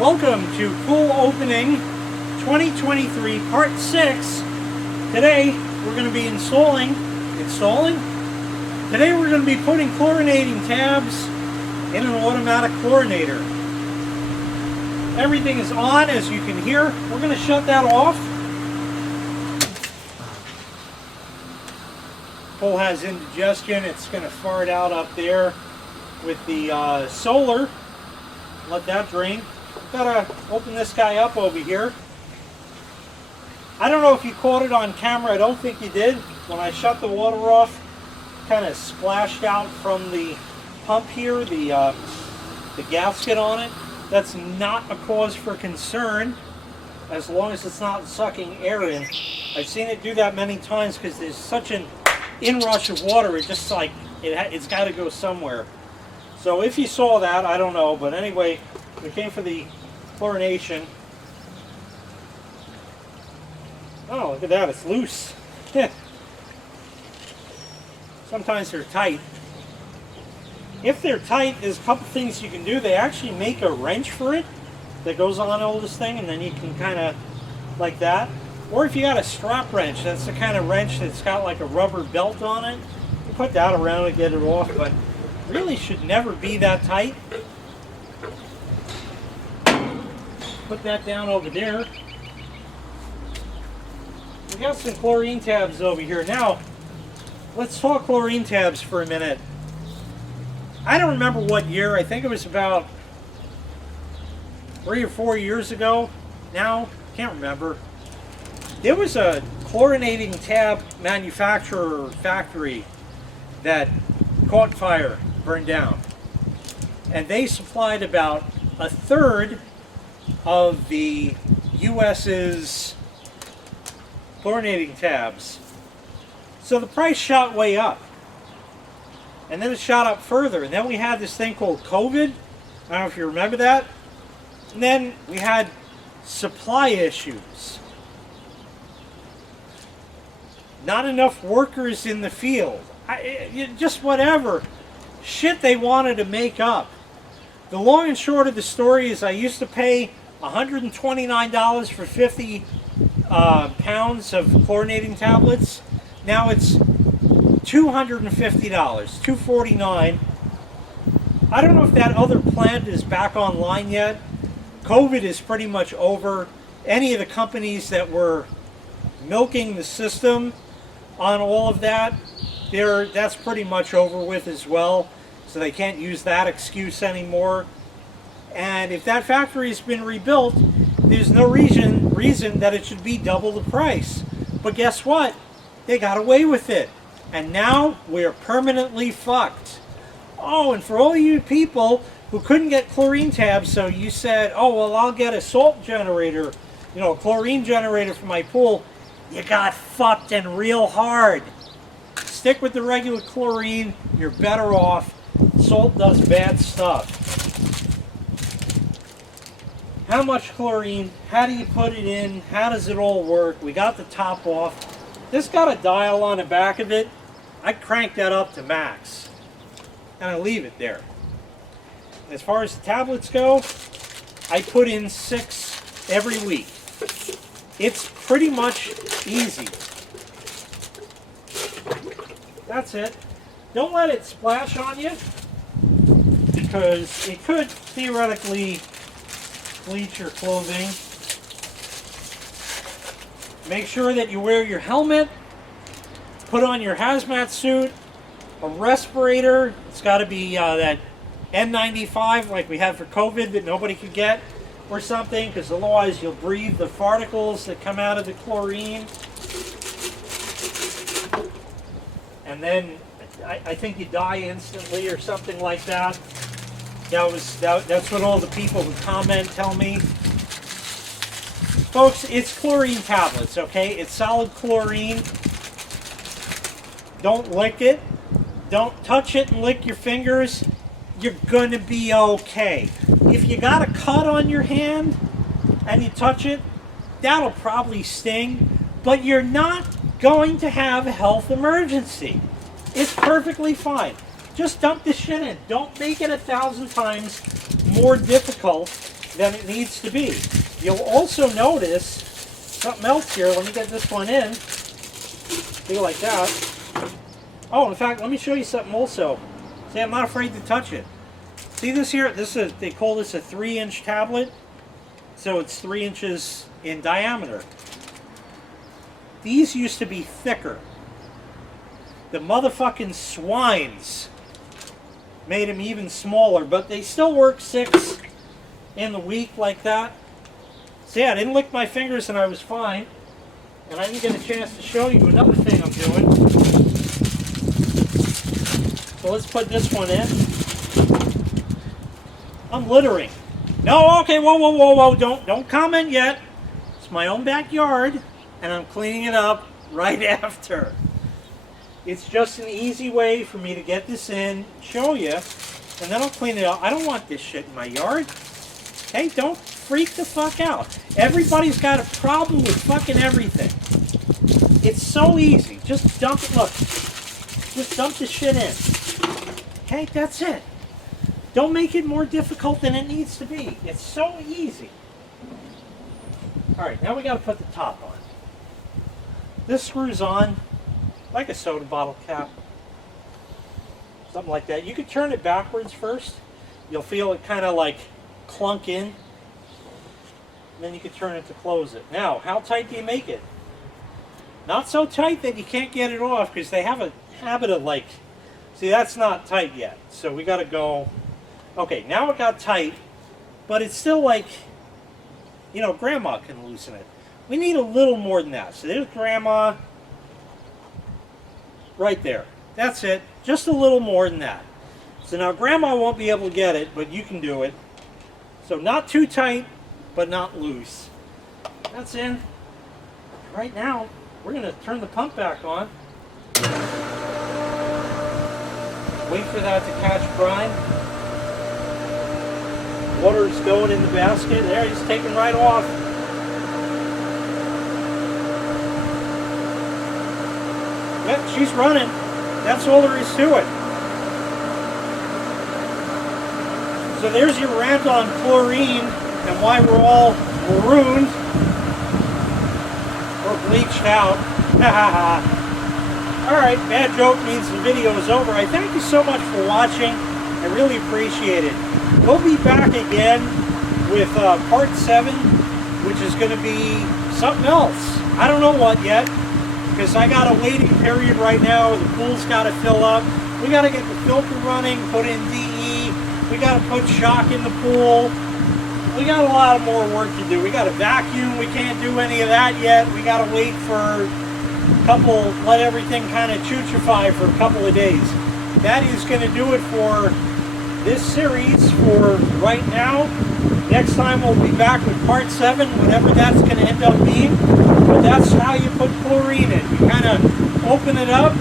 Welcome to Pool Opening 2023 Part 6. Today we're going to be installing? Today we're going to be putting chlorinating tabs in an automatic chlorinator. Everything is on, as you can hear. We're going to shut that off. Pool has indigestion. It's going to fart out up there with the solar. Let that drain. Gotta open this guy up over here. I don't know if you caught it on camera. I don't think you did. When I shut the water off, kind of splashed out from the pump here, the gasket on it. That's not a cause for concern as long as it's not sucking air in. I've seen it do that many times because there's such an inrush of water. It just like it's got to go somewhere. So if you saw that, I don't know, but anyway, we came for the chlorination. Oh, look at that, it's loose. Sometimes they're tight. If they're tight, there's a couple things you can do. They actually make a wrench for it that goes on all this thing, and then you can kind of like that. Or if you got a strap wrench, that's the kind of wrench that's got like a rubber belt on it. You put that around and get it off, but really should never be that tight. Put that down over there. We got some chlorine tabs over here. Now, let's talk chlorine tabs for a minute. I don't remember what year. I think it was about 3 or 4 years ago. Now, can't remember. There was a chlorinating tab manufacturer or factory that caught fire, burned down. And they supplied about a third of the US's chlorinating tabs. So the price shot way up. And then it shot up further. And then we had this thing called COVID. I don't know if you remember that. And then we had supply issues. Not enough workers in the field. Just whatever shit they wanted to make up. The long and short of the story is I used to pay $129 for 50 pounds of chlorinating tablets. Now it's $250, $249. I don't know if that other plant is back online yet. COVID is pretty much over. Any of the companies that were milking the system on all of that, that's pretty much over with as well. So they can't use that excuse anymore. And if that factory's been rebuilt, there's no reason that it should be double the price. But guess what? They got away with it. And now we're permanently fucked. Oh, and for all you people who couldn't get chlorine tabs, so you said, oh, well, I'll get a salt generator, a chlorine generator for my pool. You got fucked and real hard. Stick with the regular chlorine. You're better off. Salt does bad stuff. How much chlorine? How do you put it in? How does it all work? We got the top off. This got a dial on the back of it. I crank that up to max. And I leave it there. As far as the tablets go, I put in 6 every week. It's pretty much easy. That's it. Don't let it splash on you, because it could theoretically bleach your clothing. Make sure that you wear your helmet, put on your hazmat suit, a respirator. It's got to be that N95 like we had for COVID that nobody could get or something, because otherwise you'll breathe the particles that come out of the chlorine. And then I think you die instantly or something like that. That's what all the people who comment tell me. Folks, it's chlorine tablets, okay? It's solid chlorine. Don't lick it. Don't touch it and lick your fingers. You're going to be okay. If you got a cut on your hand and you touch it, that'll probably sting, but you're not going to have a health emergency. It's perfectly fine. Just dump this shit in. Don't make it 1,000 times more difficult than it needs to be. You'll also notice something else here. Let me get this one in. Feel like that. Oh, in fact, let me show you something also. See, I'm not afraid to touch it. See this here? This is, they call this a 3-inch tablet. So it's 3 inches in diameter. These used to be thicker. The motherfucking swines made them even smaller, but they still work 6 in the week like that. See, I didn't lick my fingers and I was fine. And I didn't get a chance to show you another thing I'm doing. So let's put this one in. I'm littering. No, okay, whoa, whoa, whoa, whoa, don't comment yet. It's my own backyard, and I'm cleaning it up right after. It's just an easy way for me to get this in, show you, and then I'll clean it up. I don't want this shit in my yard. Hey, don't freak the fuck out. Everybody's got a problem with fucking everything. It's so easy. Just dump it. Look, just dump the shit in. Okay, that's it. Don't make it more difficult than it needs to be. It's so easy. All right, now we got to put the top on. This screws on like a soda bottle cap. Something like that. You could turn it backwards first. You'll feel it kind of like clunk in. And then you can turn it to close it. Now, how tight do you make it? Not so tight that you can't get it off, because they have a habit of like, see, that's not tight yet. So we got to go, okay, now it got tight, but it's still like, you know, grandma can loosen it. We need a little more than that. So there's grandma right there. That's it. Just a little more than that. So now grandma won't be able to get it, but you can do it. So not too tight, but not loose. That's in. Right now, we're going to turn the pump back on. Wait for that to catch brine. Water's going in the basket. There, he's taking right off. Yep, she's running. That's all there is to it. So there's your rant on chlorine and why we're all marooned or bleached out. Alright, bad joke means the video is over. I thank you so much for watching. I really appreciate it. We'll be back again with part 7, which is going to be something else. I don't know what yet, because I got a waiting period right now. The pool's got to fill up. We got to get the filter running, put in DE. We got to put shock in the pool. We got a lot of more work to do. We got to vacuum. We can't do any of that yet. We got to wait for a couple, let everything kind of choochify for a couple of days. That is going to do it for this series for right now. Next time we'll be back with part 7, whatever that's going to end up being. But that's how you put chlorine in. You kind of open it up,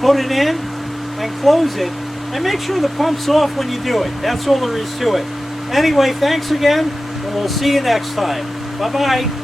put it in, and close it. And make sure the pump's off when you do it. That's all there is to it. Anyway, thanks again, and we'll see you next time. Bye-bye.